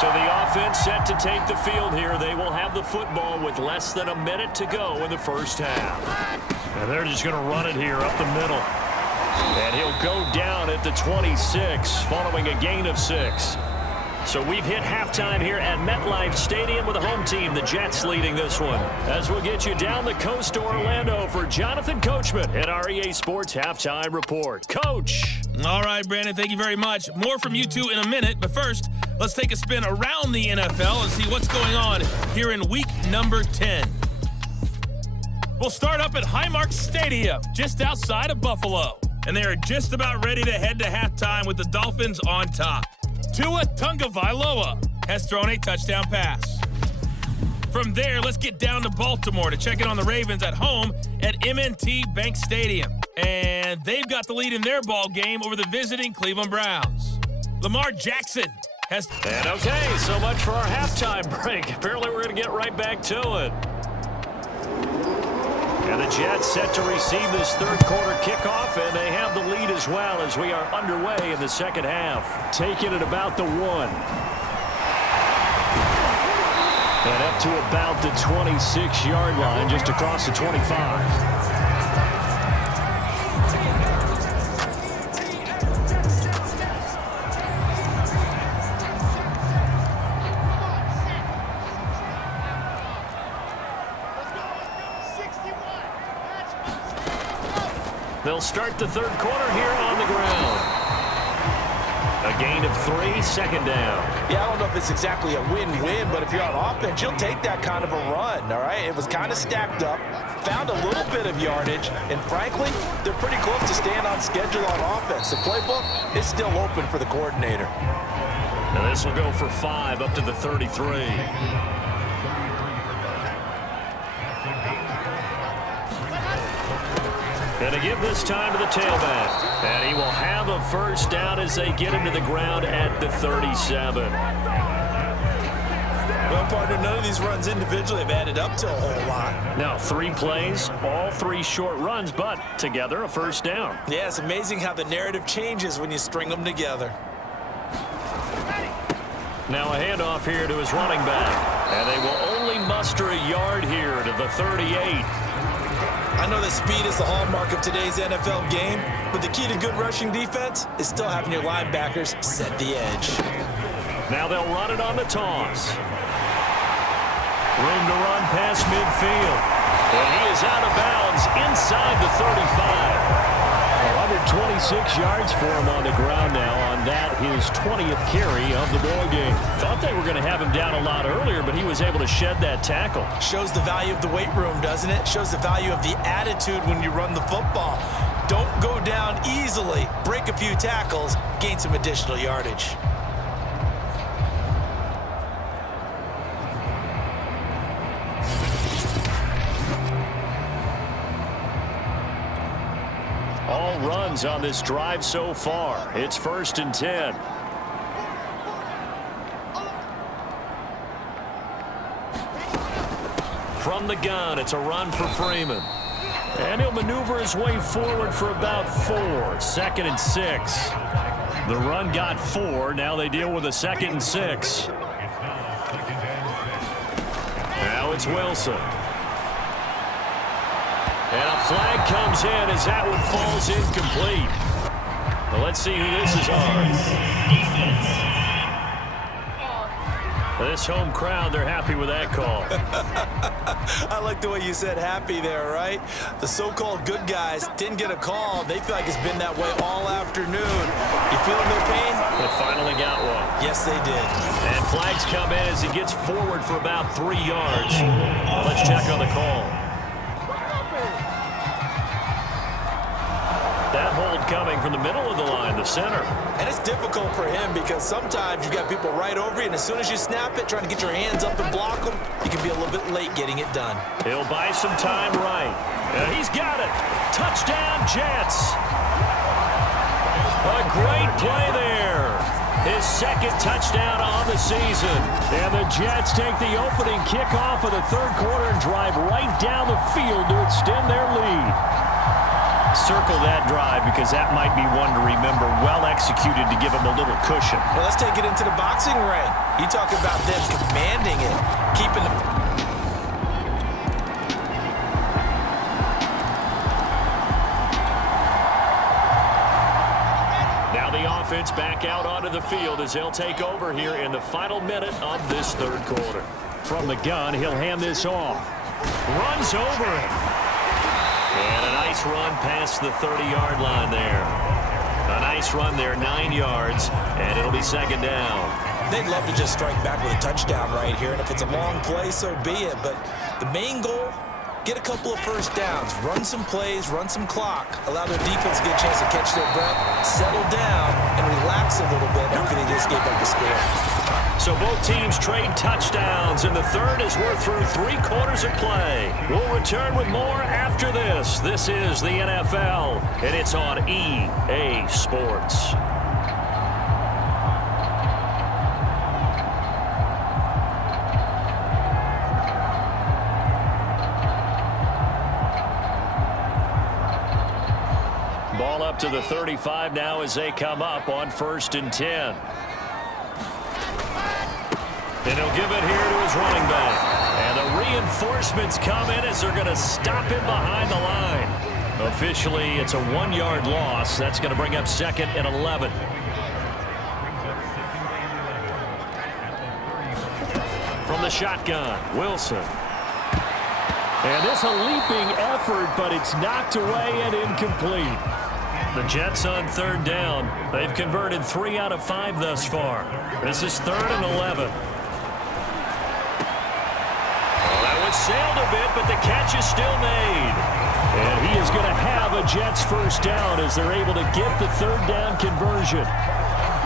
So the offense set to take the field here. They will have the football with less than a minute to go in the first half. And they're just going to run it here up the middle. And he'll go down at the 26 following a gain of 6. So we've hit halftime here at MetLife Stadium with the home team, the Jets, leading this one. As we'll get you down the coast to Orlando for Jonathan Coachman at our EA Sports Halftime Report. Coach. All right, Brandon, thank you very much. More from you two in a minute, but first, let's take a spin around the NFL and see what's going on here in week number 10. We'll start up at Highmark Stadium, just outside of Buffalo. And they are just about ready to head to halftime with the Dolphins on top. Tua Tagovailoa has thrown a touchdown pass. From there, let's get down to Baltimore to check in on the Ravens at home at M&T Bank Stadium. And they've got the lead in their ball game over the visiting Cleveland Browns. Lamar Jackson has... And okay, so much for our halftime break. Apparently we're going to get right back to it. And the Jets set to receive this third quarter kickoff, and they have the lead as well as we are underway in the second half. Taking it about the 1. And up to about the 26-yard line, just across the 25. They'll start the third quarter here on the ground. A gain of 3, second down. Yeah, I don't know if it's exactly a win-win, but if you're on offense, you'll take that kind of a run, all right? It was kind of stacked up, found a little bit of yardage, and frankly, they're pretty close to staying on schedule on offense. The playbook is still open for the coordinator. Now this will go for 5 up to the 33. And to give this time to the tailback. And he will have a first down as they get him to the ground at the 37. Well, partner, none of these runs individually have added up to a whole lot. Now 3 plays, all 3 short runs, but together a first down. Yeah, it's amazing how the narrative changes when you string them together. Now a handoff here to his running back. And they will only muster a yard here to the 38. I know that speed is the hallmark of today's NFL game, but the key to good rushing defense is still having your linebackers set the edge. Now they'll run it on the toss. Room to run past midfield. And he is out of bounds inside the 35. 126 yards for him on the ground now on that, his 20th carry of the ball game. Thought they were going to have him down a lot earlier, but he was able to shed that tackle. Shows the value of the weight room, doesn't it? Shows the value of the attitude when you run the football. Don't go down easily. Break a few tackles, gain some additional yardage. All runs on this drive so far. It's 1st and 10. From the gun, it's a run for Freeman. And he'll maneuver his way forward for about 4. 2nd and 6. The run got 4. Now they deal with a 2nd and 6. Now it's Wilson. And a flag comes in as that one falls incomplete. Well, let's see who this is on. This home crowd, they're happy with that call. I like the way you said happy there, right? The so-called good guys didn't get a call. They feel like it's been that way all afternoon. You feeling their pain? They finally got one. Yes, they did. And flags come in as he gets forward for about 3 yards. Let's check on the call. That hold coming from the middle of the line, the center. And it's difficult for him because sometimes you've got people right over you, and as soon as you snap it, trying to get your hands up and block them, you can be a little bit late getting it done. He'll buy some time right. And he's got it. Touchdown, Jets. A great play there. His 2nd touchdown on the season. And the Jets take the opening kickoff of the third quarter and drive right down the field to extend their lead. circle that drive because that might be one to remember. Well executed to give him a little cushion. Well, let's take it into the boxing ring. You talk about them commanding it, keeping the... Now the offense back out onto the field as they'll take over here in the final minute of this third quarter. From the gun, he'll hand this off. Runs over it. And a nice run past the 30-yard line there. A nice run there, 9 yards, and it'll be second down. They'd love to just strike back with a touchdown right here, and if it's a long play, so be it. But the main goal, get a couple of first downs, run some plays, run some clock, allow their defense to get a chance to catch their breath, settle down, and relax a little bit after they just gave up the score. So both teams trade touchdowns in the third as we're through 3 quarters of play. We'll return with more after this. This is the NFL, and it's on EA Sports. Ball up to the 35 now as they come up on 1st and 10. And he'll give it here to his running back. And the reinforcements come in as they're going to stop him behind the line. Officially, it's a 1-yard loss. That's going to bring up 2nd and 11. From the shotgun, Wilson. And this a leaping effort, but it's knocked away and incomplete. The Jets on 3rd down. They've converted 3 out of 5 thus far. This is 3rd and 11. Sailed a bit, but the catch is still made. And he is going to have a Jets first down as they're able to get the 3rd down conversion.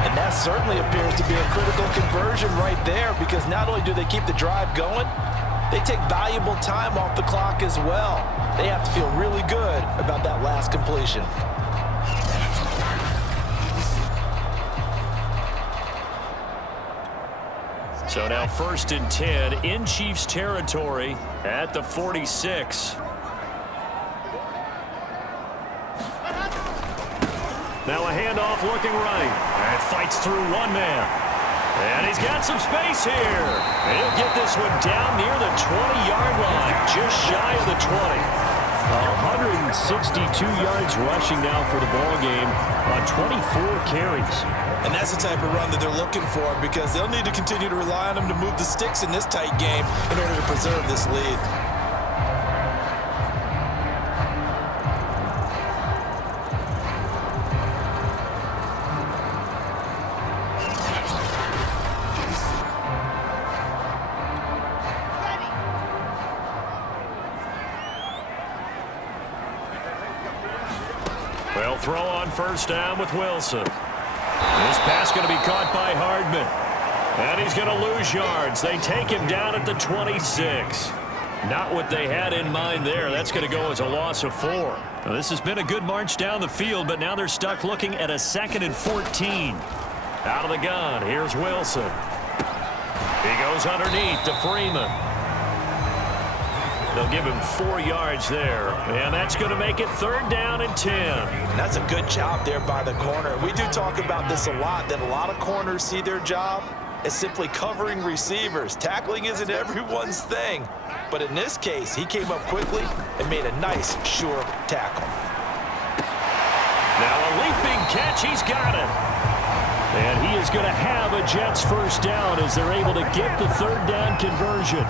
And that certainly appears to be a critical conversion right there, because not only do they keep the drive going, they take valuable time off the clock as well. They have to feel really good about that last completion. So now 1st and 10 in Chiefs territory at the 46. Now a handoff looking right. And fights through one man. And he's got some space here. And he'll get this one down near the 20-yard line, just shy of the 20. 162 yards rushing now for the ball game on 24 carries. And that's the type of run that they're looking for, because they'll need to continue to rely on him to move the sticks in this tight game in order to preserve this lead. Well, throw on 1st down with Wilson. This pass going to be caught by Hardman. And he's going to lose yards. They take him down at the 26. Not what they had in mind there. That's going to go as a loss of 4. Now, this has been a good march down the field, but now they're stuck looking at a 2nd and 14. Out of the gun, here's Wilson. He goes underneath to Freeman. They'll give him 4 yards there, and that's going to make it 3rd down and 10. That's a good job there by the corner. We do talk about this a lot, that a lot of corners see their job as simply covering receivers. Tackling isn't everyone's thing, but in this case, he came up quickly and made a nice, sure tackle. Now a leaping catch, he's got it. And he is going to have a Jets first down as they're able to get the 3rd down conversion.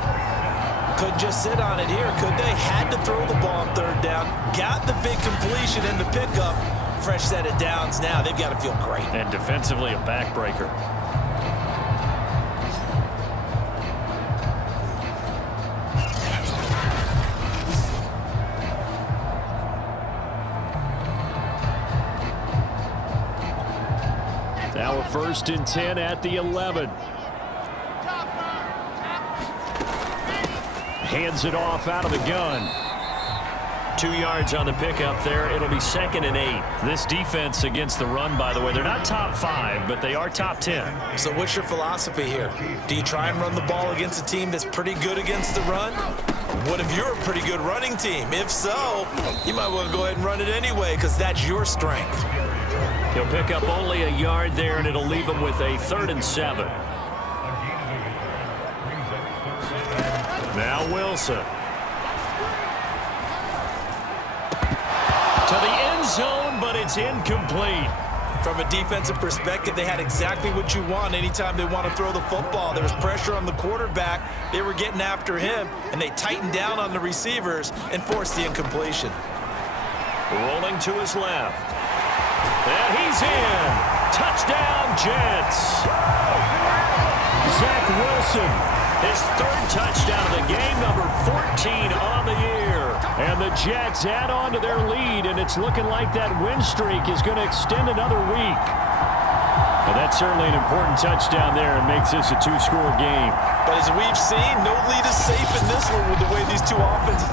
Couldn't just sit on it here, could they? Had to throw the ball on 3rd down. Got the big completion and the pickup. Fresh set of downs now. They've got to feel great. And defensively, a backbreaker. Now a 1st and 10 at the 11. Hands it off out of the gun. 2 yards on the pickup there. It'll be 2nd and 8. This defense against the run, by the way, they're not top 5, but they are top 10. So what's your philosophy here? Do you try and run the ball against a team that's pretty good against the run? What if you're a pretty good running team? If so, you might want to go ahead and run it anyway because that's your strength. He'll pick up only a yard there, and it'll leave him with a 3rd and 7. Now Wilson. To the end zone, but it's incomplete. From a defensive perspective, they had exactly what you want anytime they want to throw the football. There was pressure on the quarterback. They were getting after him, and they tightened down on the receivers and forced the incompletion. Rolling to his left. And he's in. Touchdown, Jets. Zach Wilson, his 3rd touchdown of the game, number 14 on the year. And the Jets add on to their lead, and it's looking like that win streak is going to extend another week. Well, that's certainly an important touchdown there and makes this a 2-score game. But as we've seen, no lead is safe in this one with the way these two offenses.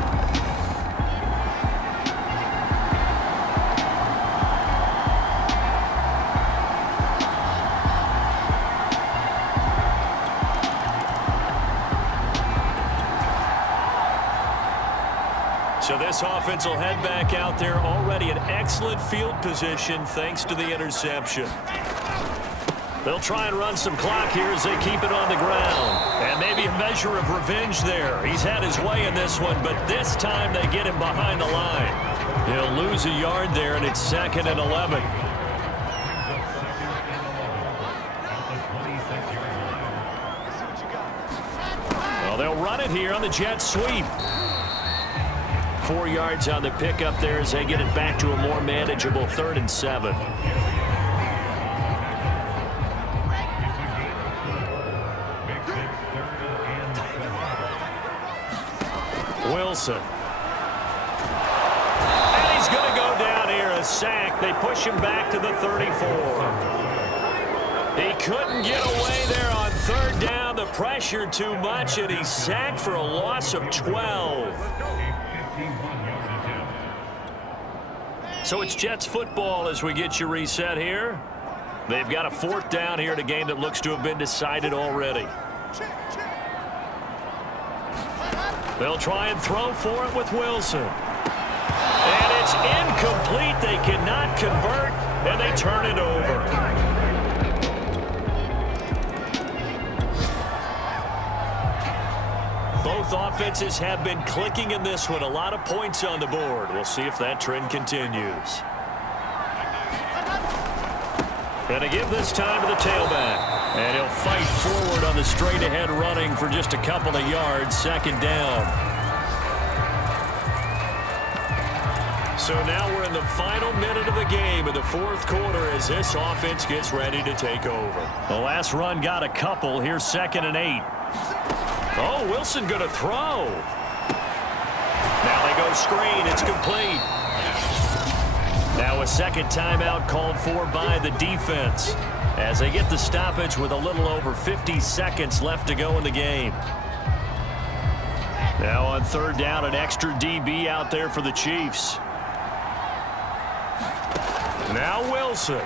So this offense will head back out there, already in excellent field position thanks to the interception. They'll try and run some clock here as they keep it on the ground. And maybe a measure of revenge there. He's had his way in this one, but this time they get him behind the line. He'll lose a yard there, and it's 2nd and 11. Well, they'll run it here on the jet sweep. 4 yards on the pickup there as they get it back to a more manageable 3rd and 7. Wilson. And he's going to go down here, a sack. They push him back to the 34. He couldn't get away there on 3rd down. The pressure too much, and he's sacked for a loss of 12. So it's Jets football as we get you reset here. They've got a 4th down here in a game that looks to have been decided already. They'll try and throw for it with Wilson. And it's incomplete. They cannot convert, and they turn it over. Both offenses have been clicking in this one. A lot of points on the board. We'll see if that trend continues. And a give this time to the tailback. And he'll fight forward on the straight-ahead running for just a couple of yards. 2nd down. So now we're in the final minute of the game in the 4th quarter as this offense gets ready to take over. The last run got a couple. Here's 2nd and 8. Oh, Wilson going to throw. Now they go screen. It's complete. Now a 2nd timeout called for by the defense as they get the stoppage with a little over 50 seconds left to go in the game. Now on 3rd down, an extra DB out there for the Chiefs. Now Wilson.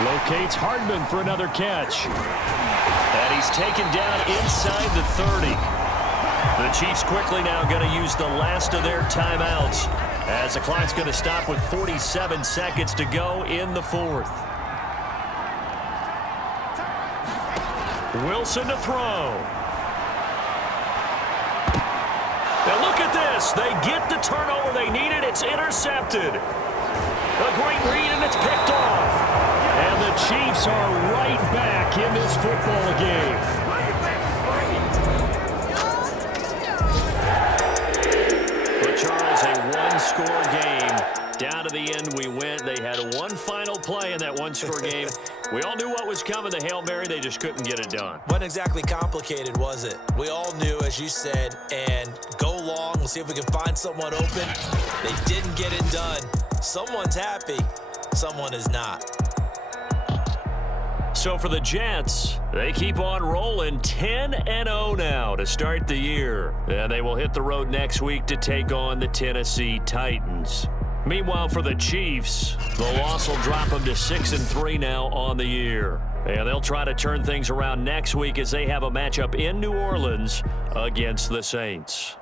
Locates Hardiman for another catch. And he's taken down inside the 30. The Chiefs quickly now going to use the last of their timeouts as the clock's going to stop with 47 seconds to go in the 4th. Wilson to throw. Now look at this. They get the turnover they needed. It's intercepted. A great read, and it's picked off. And the Chiefs are right back in this football game. But Charles, a one-score game. Down to the end we went. They had one final play in that one-score game. We all knew what was coming, the Hail Mary. They just couldn't get it done. Wasn't exactly complicated, was it? We all knew, as you said, and go long. We'll see if we can find someone open. They didn't get it done. Someone's happy. Someone is not. So for the Jets, they keep on rolling 10-0 now to start the year. And they will hit the road next week to take on the Tennessee Titans. Meanwhile, for the Chiefs, the loss will drop them to 6-3 now on the year. And they'll try to turn things around next week as they have a matchup in New Orleans against the Saints.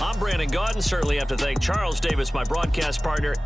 I'm Brandon Gaudin. Certainly have to thank Charles Davis, my broadcast partner.